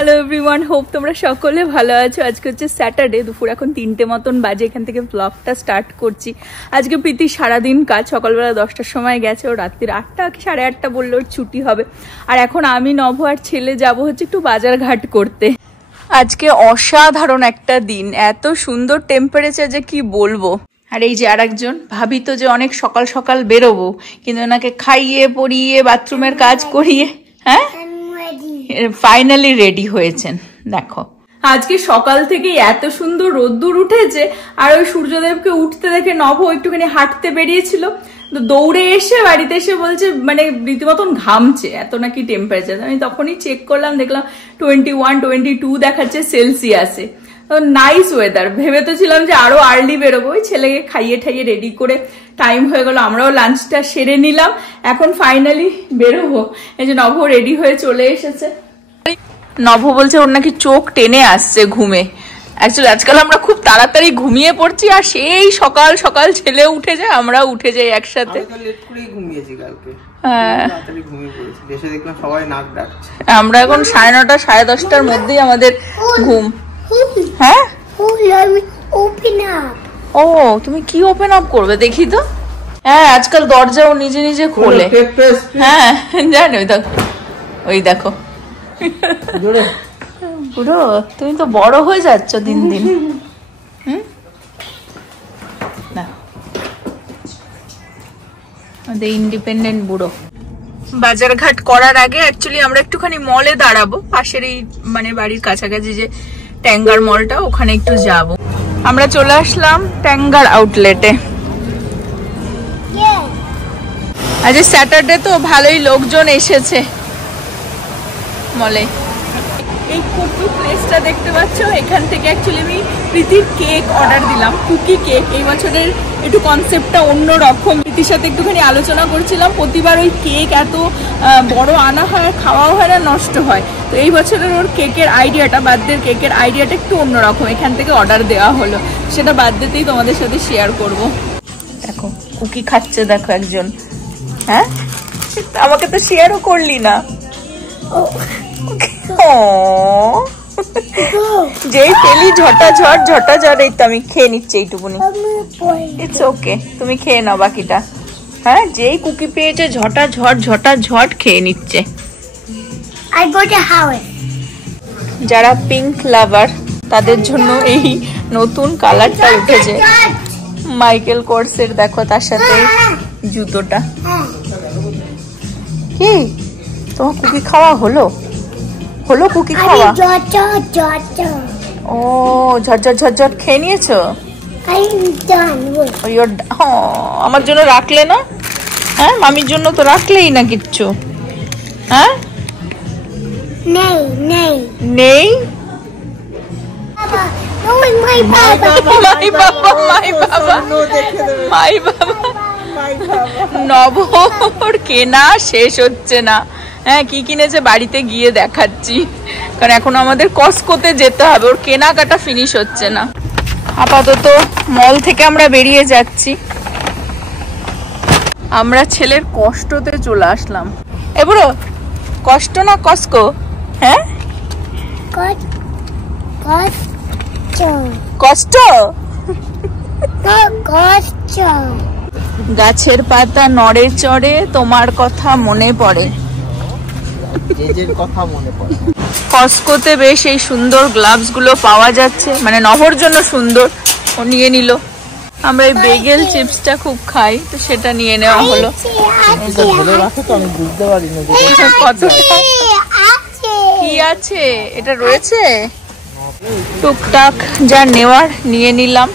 Hello everyone, hope তোমরা সকলে ভালো আছো। আজকে হচ্ছে স্যাটারডে, দুপুর এখন 3টে মতন বাজে। এখান থেকে ব্লগটা স্টার্ট করছি। আজকে প্রীতি সারাদিন কাজ, সকালবেলা 10টার সময় গেছে, ও রাত্রির 8টা কি 8:30 বললো ওর ছুটি হবে। আর এখন আমি, নভ আর ছেলে যাবো হচ্ছে একটু বাজার ঘাট করতে। আজকে অসাধারণ একটা দিন, এত সুন্দর টেম্পারেচার যে কি বলবো। আর এই যে আর একজন ভাবি তো যে অনেক সকাল সকাল বেরোবো, কিন্তু ওনাকে খাইয়ে পরিয়ে বাথরুমের কাজ করিয়ে হ্যাঁ ফাইনালি রেডি হয়েছেন। দেখো আজকে সকাল থেকেই এত সুন্দর রোদ্দুর উঠেছে, আর ওই সূর্যদেবকে উঠতে দেখে নভ একটুখানি হাঁটতে বেরিয়েছিল, তো দৌড়ে এসে বাড়িতে এসে বলছে মানে রীতিমতন ঘামছে, এত নাকি টেম্পারেচার। আমি তখনই চেক করলাম, দেখলাম 21-22 দেখাচ্ছে সেলসিয়াসে। Nice weather. ভেবে তো ছিলাম যে আরো আর্লি বেরোবো, ওই ছেলেকে খাইয়ে ঠাইয়ে রেডি করে টাইম হয়ে গেল, আমরাও লাঞ্চটা সেরে নিলাম, এখন ফাইনালি বেরোবো। এই যে নভ রেডি হয়ে চলে এসেছে। নভ বলছে ওর নাকি চোখ টেনে আসছে ঘুমে। অ্যাকচুয়ালি আজকাল আমরা খুব তাড়াতাড়ি ঘুমিয়ে পড়ছি, আর সেই সকাল সকাল ছেলে উঠে যায়, আমরাও উঠে যাই একসাথে। আমরা এখন 9:30 10:30 মধ্যেই আমাদের ঘুম। হ্যাঁ ও তুমি কি ওপেন আপ করবে দেখি তো। হ্যাঁ আজকাল দরজাও নিজে নিজে খোলে। হ্যাঁ জানো ওই দেখো বুড়ো, তুমি তো বড় হয়ে যাচ্ছ দিন দিন। ইন্ডিপেন্ডেন্ট বুড়ো। বাজার ঘাট করার আগে অ্যাকচুয়ালি আমরা একটুখানি মলে দাঁড়াবো, পাশের এই মানে বাড়ির কাছাকাছি যে ট্যাঙ্গার মলটা, ওখানে একটু যাব। আমরা চলে আসলাম ট্যাঙ্গার আউটলেটে। আজ স্যাটারডে তো ভালোই লোকজন এসেছে মলে। এই কুকি প্লেসটা দেখতে পাচ্ছ, এখান থেকে অ্যাকচুয়ালি আমি প্রীতির কেক অর্ডার দিলাম, কুকি কেক। এই বছরের একটু কনসেপ্টটা অন্যরকম। প্রীতির সাথে একটুখানি আলোচনা করছিলাম, প্রতিবার ওই কেক এত বড় আনা হয়, খাওয়াও হয় না, নষ্ট হয়। তো এই বছরের ওর কেকের আইডিয়াটা, বার্থডের কেকের আইডিয়াটা একটু অন্যরকম, এখান থেকে অর্ডার দেওয়া হলো। সেটা বার্থডেতেই তোমাদের সাথে শেয়ার করব। দেখো কুকি খাচ্ছে, দেখো একজন। হ্যাঁ আমাকে তো শেয়ারও করলি না। যেই পেলি ঝটাঝট, এই তো আমি খেয়ে নিচ্ছি এইটুকুনি। ইটস ওকে, তুমি খেয়ে নাও বাকিটা। হ্যাঁ যেই কুকি পেয়েছে ঝটাঝট খেয়ে নিচ্ছে। যারা পিঙ্ক লাভার তাদের জন্য এই নতুন কালারটা উঠেছে, মাইকেল কোর্সের। দেখো তার সাথে জুতোটা। কি তোমার কুকি খাওয়া হলো? কুকি খাওয়া? ও ঝটঝট খেয়ে নিয়েছো? আমার জন্য রাখলে না? হ্যাঁ মামির জন্য তো রাখলেই না কিচ্ছু। হ্যাঁ নেই। নভর কেনা শেষ হচ্ছে না। হ্যাঁ কি কিনেছে বাড়িতে গিয়ে দেখাচ্ছি, কারণ এখন আমাদের কস্কোতে যেতে হবে, ওর কেনাকাটা ফিনিশ হচ্ছে না। আপাতত মল থেকে আমরা বেরিয়ে যাচ্ছি। আমরা ছেলের কষ্টতে চলে আসলাম। এবারও কষ্ট না কস্কো? হ্যাঁ কষ্ট। গাছের পাতা নড়ে চড়ে, তোমার কথা মনে পড়ে। কস্কোতে বেশ এই সুন্দর গ্লাভস গুলো পাওয়া যাচ্ছে, মানে নভর জন্য সুন্দর, ও নিয়ে নিল। আমরা এই বেগেল চিপসটা খুব খাই, তো সেটা নিয়ে নেওয়া হলো। কি আছে এটা রয়েছে, টুকটাক যা নেওয়ার নিয়ে নিলাম।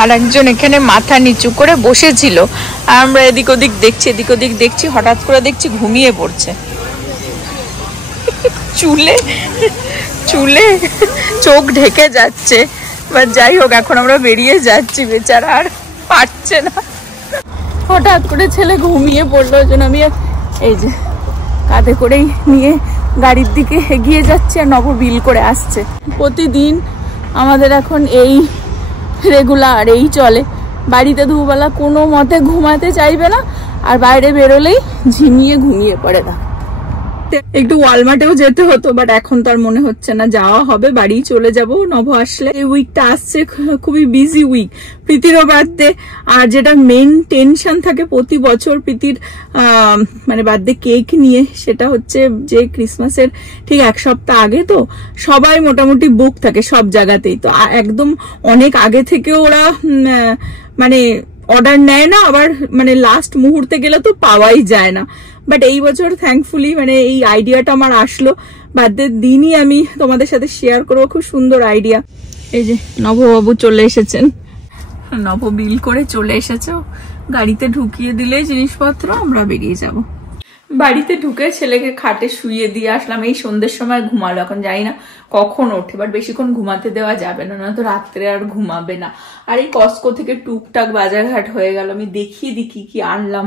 আর একজন এখানে মাথা নিচু করে বসেছিল, আর আমরা এদিক ওদিক দেখছি, হঠাৎ করে দেখছি ঘুমিয়ে পড়ছে। চুলে চোখ ঢেকে যাচ্ছে। যাই হোক এখন আমরা বেরিয়ে যাচ্ছি, বেচারা আর পারছে না। হঠাৎ করে ছেলে ঘুমিয়ে পড়লো, ওই জন্য আমি এই যে কাঁধে করেই নিয়ে গাড়ির দিকে এগিয়ে যাচ্ছে, আর নব বিল করে আসছে। প্রতিদিন আমাদের এখন এই রেগুলার এই চলে। বাড়িতে দুবেলা কোনো মতে ঘুমাতে চাইবে না, আর বাইরে বেরোলেই ঝিমিয়ে ঘুমিয়ে পড়ে। না থাকতে একটু ওয়ালমার্টেও যেতে হতো, বাট এখন তো আর মনে হচ্ছে না যাওয়া হবে, বাড়ি চলে যাব নভ আসলে। এই উইকটা আসছে খুবই বিজি উইক, প্রীতিরও বার্থডে। আর যেটা মেন টেনশন থাকে প্রতি বছর প্রীতির মানে বার্থডে কেক নিয়ে, সেটা হচ্ছে যে ক্রিসমাসের ঠিক এক সপ্তাহ আগে তো সবাই মোটামুটি বুক থাকে সব জায়গাতেই, তো একদম অনেক আগে থেকে ওরা মানে অর্ডার নেয় না, আবার মানে লাস্ট মুহূর্তে গেলে তো পাওয়াই যায় না। বাট এই বছর থ্যাঙ্কফুলি মানে এই আইডিয়াটা আমার আসলো, বার্থডের দিনই আমি তোমাদের সাথে শেয়ার করবো। খুব সুন্দর আইডিয়া। এই যে নববাবু চলে এসেছেন, নব বিল করে চলে এসেছে, গাড়িতে ঢুকিয়ে দিলে জিনিসপত্র আমরা বেরিয়ে যাব। বাড়িতে ঢুকে ছেলেকে খাটে শুইয়ে দিয়ে আসলাম, এই সন্ধ্যের সময় ঘুমালো, এখন জানি না কখন ওঠে, বাট বেশিক্ষণ ঘুমাতে দেওয়া যাবে না, নয়তো রাত্রে আর ঘুমাবে না। আর এই কস্কো থেকে টুকটাক বাজারঘাট হয়ে গেল, আমি দেখিয়ে দিই কি কি আনলাম।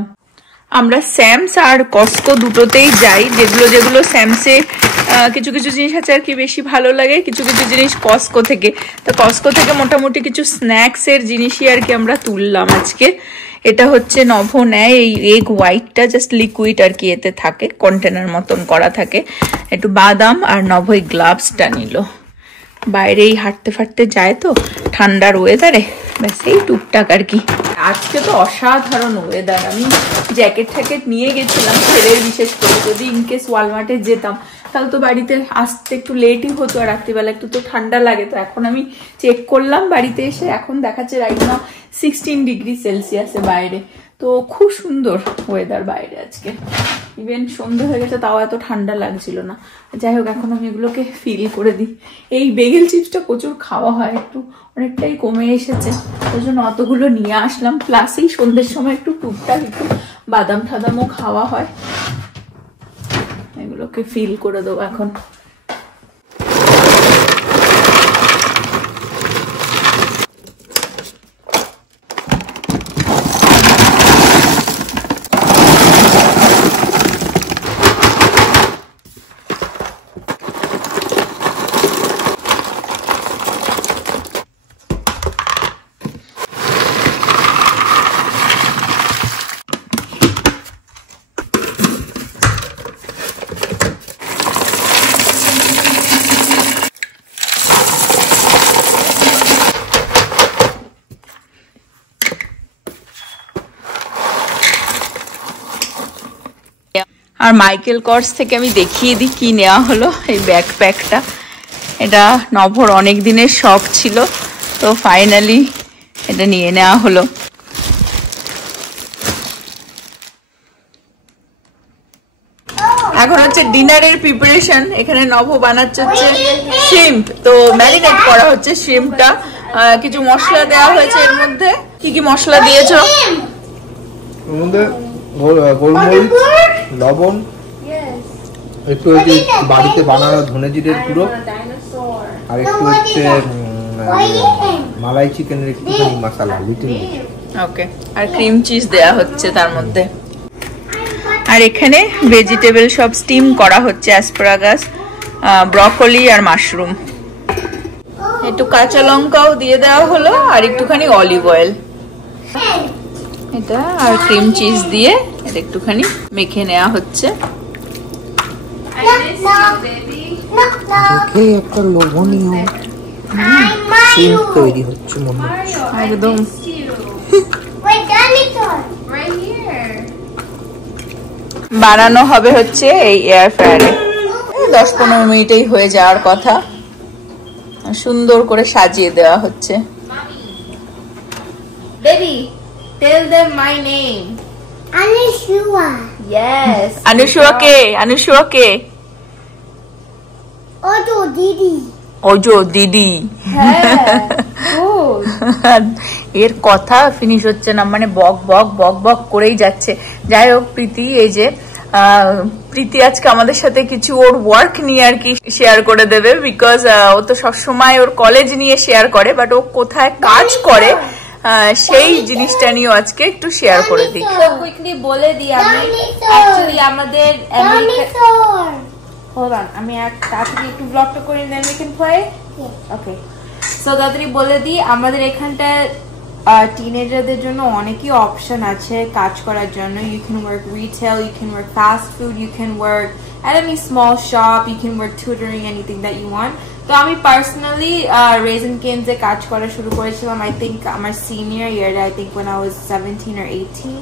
আমরা স্যামস আর কস্কো দুটোতেই যাই, যেগুলো যেগুলো স্যামসে কিছু কিছু জিনিস আছে আর কি বেশি ভালো লাগে, কিছু কিছু জিনিস কস্কো থেকে। তো কস্কো থেকে মোটামুটি কিছু স্ন্যাক্স এর জিনিসই আর কি আমরা তুললাম আজকে। এটা হচ্ছে নভ নেয় এই এগ হোয়াইটটা, জাস্ট লিকুইড আর কি, এতে থাকে কন্টেনার মতন করা থাকে, একটু বাদাম। আর নভ ওই গ্লাভসটা নিল, বাইরেই হাঁটতে ফাটতে যায় তো ঠান্ডার ওয়েদারে, ব্যাস এই টুকটাক আর কি। আজকে তো অসাধারণ ওয়েদার, আমি জ্যাকেট ট্যাকেট নিয়ে গেছিলাম ছেলের, বিশেষ করে যদি ইনকেস ওয়ালমার্টে যেতাম তাহলে তো বাড়িতে আসতে একটু লেটই হতো, আর রাত্রিবেলা একটু তো ঠান্ডা লাগে। তো এখন আমি চেক করলাম বাড়িতে এসে, এখন দেখাচ্ছে রাইট নাও 16 ডিগ্রি সেলসিয়াসে বাইরে, তো খুব সুন্দর ওয়েদার বাইরে আজকে। ইভেন সন্ধ্যে হয়ে গেছে তাও এত ঠান্ডা লাগছিল না। যাই হোক, এখন আমি এগুলোকে ফিল করে দিই। এই বেগেল চিপসটা প্রচুর খাওয়া হয়, একটু অনেকটাই কমে এসেছে, ওই জন্য অতগুলো নিয়ে আসলাম। প্লাস এই সন্ধ্যের সময় একটু টুকটাক একটু বাদাম ঠাদামও খাওয়া হয়, এগুলোকে ফিল করে দেবো এখন। আর মাইকেল কর্স থেকে আমি দেখিয়ে দিই কি নেওয়া হলো। এই ব্যাকপ্যাকটা, এটা নভর অনেক দিনের শখ ছিল, তো ফাইনালি এটা নিয়ে নেওয়া হলো। এখন হচ্ছে ডিনারের প্রিপারেশন। এখানে নভ বানাচ্ছে হচ্ছে শ্রিম্প, তো ম্যারিনেট করা হচ্ছে শ্রিম্পটা, কিছু মশলা দেওয়া হয়েছে এর মধ্যে। কি কি মশলা দিয়েছো? এর মধ্যে গোলমরিচ, লবণ, একটু বাড়িতে বানানো ধনে জিরের গুঁড়ো, আর একটু হচ্ছে মালাই চিকেনের একটুখানি মশলা, লিটল। ওকে, আর ক্রিম চিজ দেয়া হচ্ছে তার মধ্যে। আর এখানে ভেজিটেবল সব স্টিম করা হচ্ছে, অ্যাসপারাগাস, ব্রকলি আর মাশরুম। একটু কাঁচা লঙ্কাও দিয়ে দেওয়া হলো, আর একটুখানি অলিভ অয়েল, এটা আর ক্রিম চিজ দিয়ে এটা একটুখানি মেখে নেওয়া হচ্ছে। একটা লোভনীয় শ্রিম্প তৈরি হচ্ছে মনে হচ্ছে একদম। বানানো হবে হচ্ছে এই এয়ার ফ্রায়ারে, 10-15 মিনিটেই হয়ে যাওয়ার কথা। সুন্দর করে সাজিয়ে দেওয়া হচ্ছে। Baby, tell them my name. Anushua. Yes. Anusuya K? Anusuya K? Ojo Didi. ওজো দিদি। এর কথা ফিনিশ হচ্ছে না, মানে বক বক বক বক করেই যাচ্ছে। যাই হোক, প্রীতি এই যে প্রীতি আজকে আমাদের সাথে কিছু ওর ওয়ার্ক নিয়ে আর কি শেয়ার করে দেবে, বিকজ ও তো সবসময় ওর কলেজ নিয়ে শেয়ার করে, বাট ও কোথায় কাজ করে সেই জিনিসটা নিয়ে আজকে একটু শেয়ার করে দিই। কুইকলি বলে দিই আমি, অ্যাকচুয়ালি আমাদের Dinosaur. Hold on, আমি তাড়াতাড়ি একটু ব্লগটা করি, then we can play. Okay. So তাড়াতাড়ি বলে দিই, আমাদের এখানটায় টিনেজারদের জন্য অনেকই অপশন আছে কাজ করার জন্য। You can work retail, you can work fast food, you can work at any small shop, you can work tutoring, anything that you want. তো আমি পার্সোনালি রেজিন কেনসে কাজ করা শুরু করেছিলাম আই থিঙ্ক আমার senior year, I think when I was 17 or 18.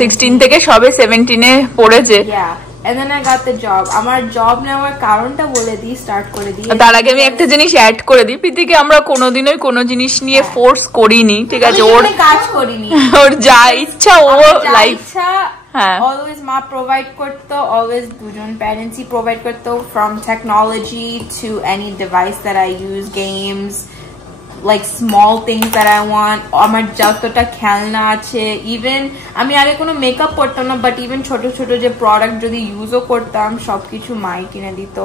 16 থেকে সবে 17 এ পড়েছে। Yeah. And then I got the job. আমার জব নেওয়ার কারণটা বলে দিই, স্টার্ট করে দিই। তার আগে আমি একটা জিনিস অ্যাড করে দিই, প্রীতিকে আমরা কোনোদিনই কোনো জিনিস নিয়ে ফোর্স করিনি, ঠিক আছে? ওর কাজ করিনি, ওর যা ইচ্ছা ও লাইফ অলওয়েজ মা প্রোভাইড করতো, অলওয়েজ দুজন প্যারেন্টসই প্রোভাইড করতো, from technology to any device that I use, games, like small things that I want. আমার যতটা খেলনা আছে, ইভেন আমি আগে কোনো মেকআপ করতাম না, বাট ইভেন ছোট ছোট যে প্রোডাক্ট যদি ইউজও করতাম সবকিছু মাই কিনে দিত।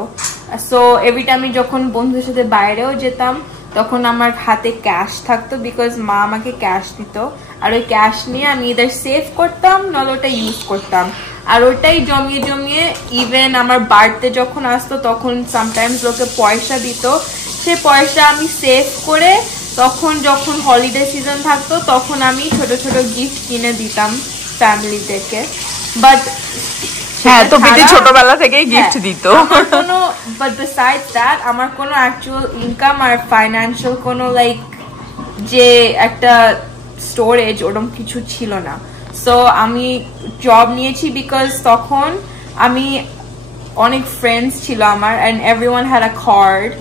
সো এভরি টাইম আমি যখন বন্ধুদের সাথে বাইরেও যেতাম তখন আমার হাতে ক্যাশ থাকতো, বিকজ মা আমাকে ক্যাশ দিত, আর ওই ক্যাশ নিয়ে আমি ইদার সেভ করতাম নাহলে ওটা ইউজ করতাম, আর ওটাই জমিয়ে জমিয়ে ইভেন আমার বার্থডে যখন আসতো তখন সামটাইমস লোকে পয়সা দিত, সে পয়সা আমি সেভ করে তখন যখন হলিডে সিজন থাকতো তখন আমি ছোট ছোট গিফট কিনে দিতাম ফ্যামিলিদেরকে। বাট হ্যাঁ, তো প্রীতি ছোটবেলা থেকেই গিফট দিত। কোনো বাট বিসাইডস দ্যাট আমার কোনো অ্যাকচুয়াল ইনকাম আর ফাইন্যান্সিয়াল কোনো লাইক যে একটা স্টোরেজ ওরকম কিছু ছিল না। সো আমি জব নিয়েছি বিকজ তখন আমি অনেক ফ্রেন্ডস ছিল আমার, and everyone had a card.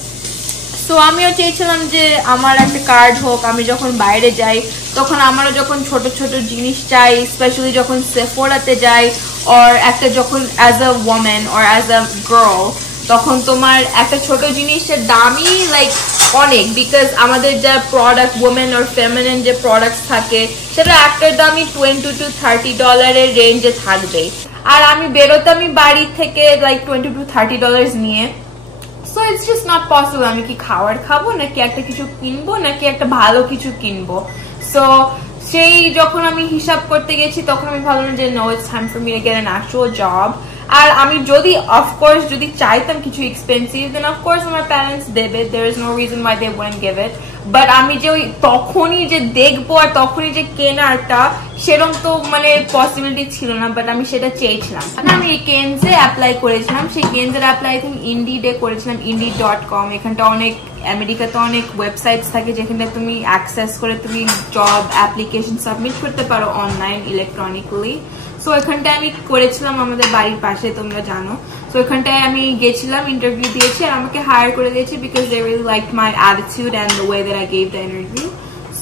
So আমিও চেয়েছিলাম যে আমার একটা কার্ড হোক, আমি যখন বাইরে যাই তখন আমারও যখন ছোট ছোট জিনিস চাই, স্পেশালি যখন সেফোরাতে যাই, অর একটা যখন as a women or as a girl, তখন তোমার একটা ছোট জিনিসের দামই লাইক অনেক, বিকজ আমাদের যা প্রোডাক্ট ওমেন অর ফেমিনিন যে প্রোডাক্টস থাকে সেটা একটার দামই $20 to $30 রেঞ্জে থাকবে, আর আমি বেরোতামই বাড়ি থেকে লাইক $20 to $30 নিয়ে। So it's just not possible, আমি কি খাবার খাবো নাকি একটা কিছু কিনবো নাকি একটা ভালো কিছু কিনবো। সো সেই যখন আমি হিসাব করতে গেছি তখন আমি ভাবলাম যে no, it's time for me to get an actual job. আর আমি যদি অফকোর্স যদি চাইতাম কিছু এক্সপেন্সিভ, দেন অফকোর্স আমার প্যারেন্টস দেবে, there is no reason why they won't give it. But আমি যে ওই তখনই যে দেখবো আর তখনই যে কেনারটা সেরকম তো মানে পসিবিলিটি ছিল না, বাট আমি সেটা চেয়েছিলাম। আমি এই কেনসে অ্যাপ্লাই করেছিলাম, সেই কেনসের অ্যাপ্লাই আমি ইন্ডিডে করেছিলাম, indeed.com। এখানটা অনেক আমেরিকাতে অনেক ওয়েবসাইটস থাকে যেখানে তুমি অ্যাক্সেস করে তুমি জব অ্যাপ্লিকেশন সাবমিট করতে পারো অনলাইন ইলেকট্রনিক্যালি। সো এখানটায় আমি করেছিলাম আমাদের বাড়ির পাশে, তোমরা জানো। সো এখানটায় আমি গেছিলাম, ইন্টারভিউ দিয়েছি, আর আমাকে হায়ার করে দিয়েছি because they really liked my attitude and the way that I gave the interview.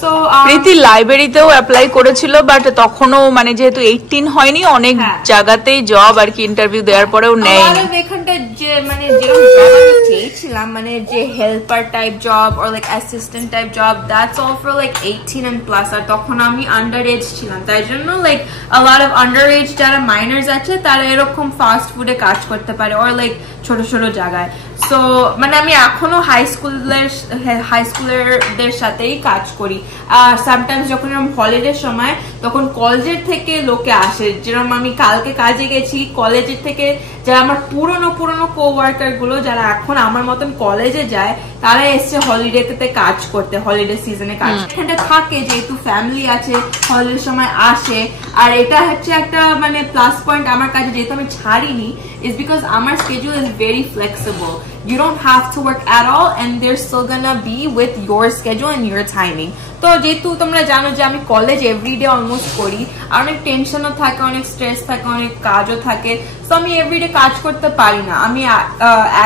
So Preeti লাইব্রেরিতেও অ্যাপ্লাই করেছিল, বাট তখনও মানে যেহেতু 18 হয়নি, অনেক জায়গাতেই জব আর কি ইন্টারভিউ দেওয়ার পরেও নেই। এখানটা যে মানে যেরকম জব আমি চেয়েছিলাম, মানে যে helper type job or like assistant type job, that's all for like 18 and plus, আর তখন আমি আন্ডার এজ ছিলাম, তাই জন্য like a lot of under age যারা মাইনার্স আছে তারা এরকম ফাস্ট ফুডে কাজ করতে পারে অর লাইক ছোট ছোট জায়গায়। সো মানে আমি এখনো হাই স্কুলেরদের সাথেই কাজ করি। আর সামটাইমস যখন এরকম হলিডের সময় তখন কলেজের থেকে লোকে আসে, যেরকম আমি কালকে কাজে গেছি, কলেজের থেকে যারা আমার পুরনো কোওয়ার্কার গুলো যারা এখন আমার মতন কলেজে যায় তারা এসছে হলিডেতে কাজ করতে, হলিডে সিজনে কাজ। এখানটা থাকে যেহেতু ফ্যামিলি আছে, হলিডের সময় আসে, আর এটা হচ্ছে একটা মানে প্লাস পয়েন্ট আমার কাছে, যেহেতু আমি ছাড়িনি, is because আমার schedule is very flexible. You don't have to work at all and they're still gonna be with your schedule and your timing. তো যেহেতু তোমরা জানো যে আমি কলেজ এভরিডে অলমোস্ট করি, আর অনেক টেনশনও থাকে, অনেক স্ট্রেস থাকে, অনেক কাজও থাকে, তো আমি এভরিডে কাজ করতে পারি না। আমি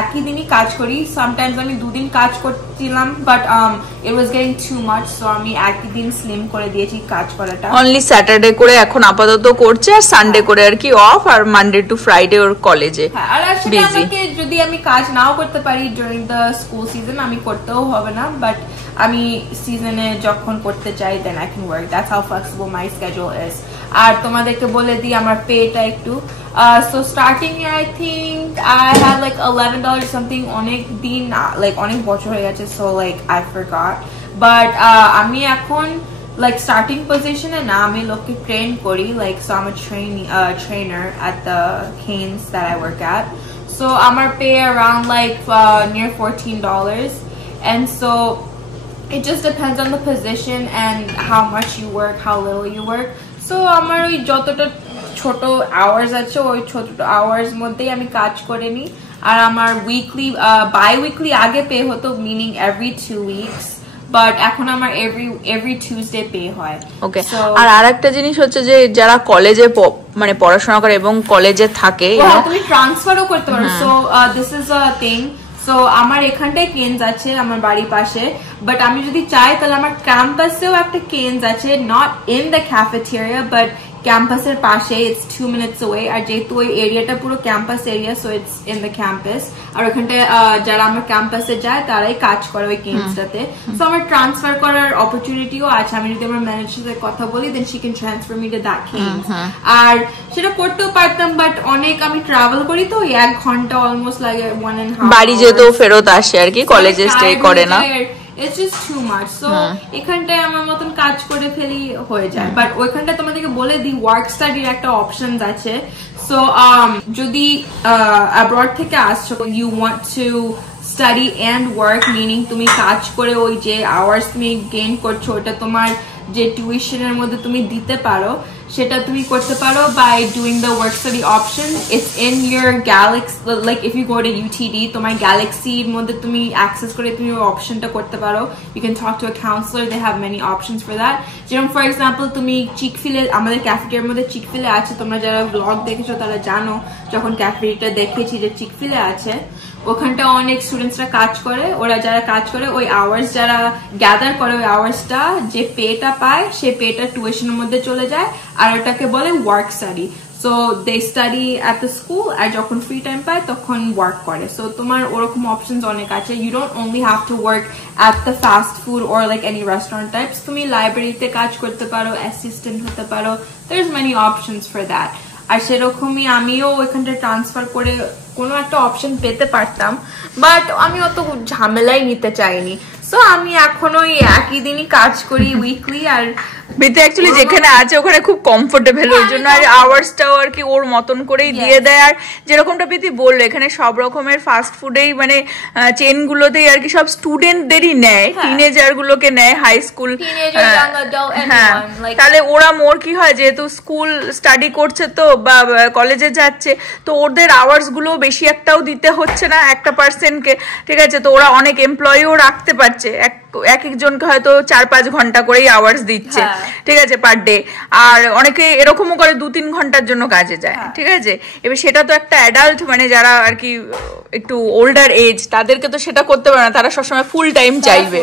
একই দিনই কাজ করি, সামটাইমস আমি 2 দিন কাজ করছিলাম, but it was getting too much, so আমি একই দিন স্লিম করে দিয়েছি কাজ করাটা। অনলি স্যাটারডে করে এখন আপাতত করছে, আর সানডে করে আর কি অফ, আর মানডে টু ফ্রাইডে ওর কলেজে। হ্যাঁ, আর আসলে আমাকে যদি আমি কাজ নাও করতে পারি ডিউরিং দ্য স্কুল সিজন, আমি করতেও হবে না, বাট আমি সিজনে যখন করতে চাই then I can work. That's how flexible my schedule is. আর তোমাদেরকে বলে দিই আমার পেটা একটু। So starting I think I had like $11 something, অনেক দিন লাইক অনেক বছর হয়ে গেছে, so like I forgot. But আমি এখন like starting position and now আমি লোককে ট্রেন করি, like so I'm a trainer at the Canes that I work at. So আমার pay around like near $14, and so It just depends on the position and how much you work, how little you work. So আমার ওই যতটা ছোট hours আছে ওই ছোট hours মধ্যেই আমি কাজ করে নিই আর আমার weekly bi-weekly আগে পে হতো meaning every 2 weeks but এখন আমার every Tuesday pay হয় ওকে আর আরেকটা জিনিস হচ্ছে যে যারা কলেজে মানে পড়াশোনা করে এবং কলেজে থাকে তুমি ট্রান্সফারও করতে পারো so this is a thing so আমার এখানটায় কেনস আছে আমার বাড়ির পাশে বাট আমি যদি চাই তাহলে আমার ক্যাম্পাসেও একটা কেনস আছে not in the cafeteria but ক্যাম্পাসের পাশে ইটস 2 minutes away আর যেহেতু ওই এরিয়াটা পুরো campus area so it's in the campus আর ওখানটায় যারা আমার ক্যাম্পাসে যায় তারাই কাজ করে ওই কেনসটাতে সো আমার ট্রান্সফার করার অপরচুনিটিও আছে আমি যদি আমার ম্যানেজারের সাথে কথা বলি then she can transfer me to that কেনস আর সেটা করতেও পারতাম বাট অনেক আমি ট্রাভেল করি তো 1 ঘন্টা অলমোস্ট লাগে 1.5 বাড়ি যেতেও ফেরত আসে আর কি কলেজে স্টে করে না It's just too much. So এখানটায় আমার মতন কাজ করে ফেলি হয়ে যায় বাট ওইখানটা তোমাদেরকে বলে দি ওয়ার্ক স্টাডির একটা অপশনস আছে সো যদি অ্যাব্রড থেকে আসছো you want to study and work meaning তুমি কাজ করে ওই যে আওয়ার্স তুমি গেইন করছো ওটা তোমার যে টিউশনের মধ্যে তুমি দিতে পারো সেটা তুমি করতে পারো by doing the work study option it's in your Galaxy like if you go to UTD তোমার Galaxy এর মধ্যে তুমি অ্যাক্সেস করে তুমি ওই অপশনটা করতে পারো you can talk to a counselor they have many options for that যেমন for example তুমি চিকফিলে আমাদের ক্যাফেটেরিয়ার মধ্যে চিকফিলে আছে তোমরা যারা ব্লগ দেখেছো তারা জানো যখন ক্যাফেটেরিয়াটা দেখেছি যে চিকফিলে আছে ওখানটা অনেক স্টুডেন্টসরা কাজ করে ওরা যারা কাজ করে ওই আওয়ার্স যারা গ্যাদার করে ওই আওয়ার্সটা যে পেটা পায় সেই পেটা টিউশনের মধ্যে চলে যায় আর ওটাকে বলে work study so they study at the school আর যখন ফ্রি টাইম পায় তখন ওয়ার্ক করে সো তোমার ওরকম অপশনস অনেক আছে you don't only have to work at the fast food or like any restaurant types তুমি লাইব্রেরিতে কাজ করতে পারো অ্যাসিস্ট্যান্ট হতে পারো there is many options for that আর সেরকমই আমিও ওইখানটা ট্রান্সফার করে কোনো একটা অপশন পেতে পারতাম বাট আমি অত ঝামেলাই নিতে চাইনি সো আমি এখন ওই একই দিনই কাজ করি উইকলি আর বিতে অ্যাকচুয়ালি যেখানে আছে ওখানে খুব কমফোর্টেবল ওই জন্য আর আওয়ার্সটাও আর কি ওর মতন করেই দিয়ে দেয় আর যেরকমটা প্রীতি বললো এখানে সব রকমের ফাস্ট ফুডেই মানে চেন গুলোতেই আর কি সব স্টুডেন্টদেরই নেয় টিনেজার গুলোকে নেয় হাই স্কুল হ্যাঁ তাহলে ওরা মোর কি হয় যেহেতু স্কুল স্টাডি করছে তো বা কলেজে যাচ্ছে তো ওদের আওয়ার্স গুলো বেশি একটাও দিতে হচ্ছে না একটা পার্সেন্টকে ঠিক আছে তো ওরা অনেক এমপ্লয়িও রাখতে পারছে এক একজনকে হয়তো 4-5 ঘন্টা করেই আওয়ার্স দিচ্ছে ঠিক আছে পার ডে আর অনেকে এরকমও করে 2-3 ঘন্টার জন্য কাজে যায় ঠিক আছে এবার সেটা তো একটা অ্যাডাল্ট মানে যারা আর কি একটু ওল্ডার এজ তাদেরকে তো সেটা করতে পারে না তারা সবসময় ফুল টাইম চাইবে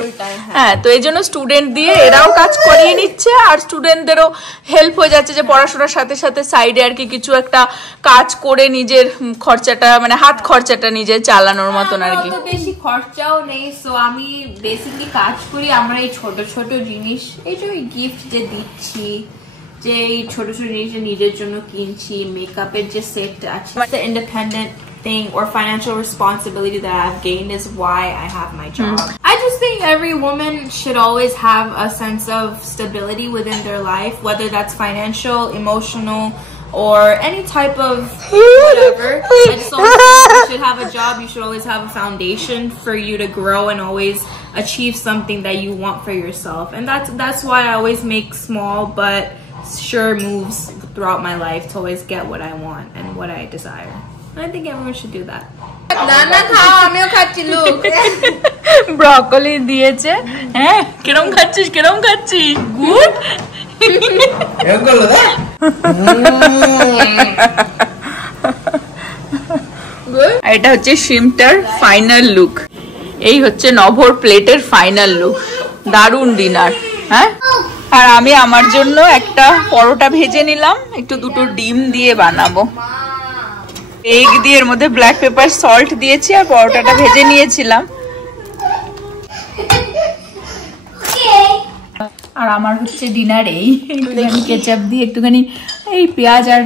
হ্যাঁ তো এই জন্য স্টুডেন্ট দিয়ে এরাও কাজ করিয়ে নিচ্ছে আর স্টুডেন্টদেরও হেল্প হয়ে যাচ্ছে যে পড়াশোনার সাথে সাথে সাইডে আর কি কিছু একটা কাজ করে নিজের খরচাটা মানে হাত খরচাটা নিজে চালানোর মতন আর কি বেশি খরচাও নেই সো আমি বেসিকলি কাজ করি আমরা এই ছোট ছোট জিনিস এই যে গিফট যে দিচ্ছি যে এই ছোট ছোট জিনিস নিজের জন্য কিনছি মেকআপের যে সেট আছে the independent thing or financial responsibility that I've gained is why I have my job. I just think every woman should always have a sense of stability within their life, whether that's financial, emotional, or any type of whatever. I just always think you should have a job. You should always have a foundation for you to grow and always achieve something that you want for yourself. And that's why I always make small but sure moves throughout my life to always get what I want and what I desire. I think everyone should do that. Nana khao amio khacchi look. Broccoli দিয়েছে হ্যাঁ কিরম খাচ্ছিস good এরকম করলো না এটা হচ্ছে শিমটার final look এই হচ্ছে নভর প্লেটের ফাইনাল লুক দারুণ ডিনার হ্যাঁ আর আমি আমার জন্য একটা পরোটা ভেজে নিলাম একটু দুটো ডিম দিয়ে বানাবো এগ দিয়ে এর মধ্যে ব্ল্যাক পেপার সল্ট দিয়েছি আর পরোটাটা ভেজে নিয়েছিলাম আর আমার হচ্ছে ডিনার এই একটুখানি কেচাপ দিয়ে একটুখানি এই পেঁয়াজ আর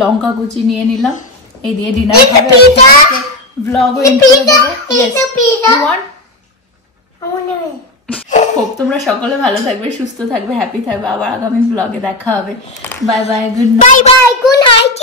লঙ্কা কুচি নিয়ে নিলাম এই দিয়ে ডিনার হবে ব্লগ হোপ তোমরা সকলে ভালো থাকবে সুস্থ থাকবে হ্যাপি থাকবে আবার আগামী ব্লগে দেখা হবে বাই বাই গুড নাইট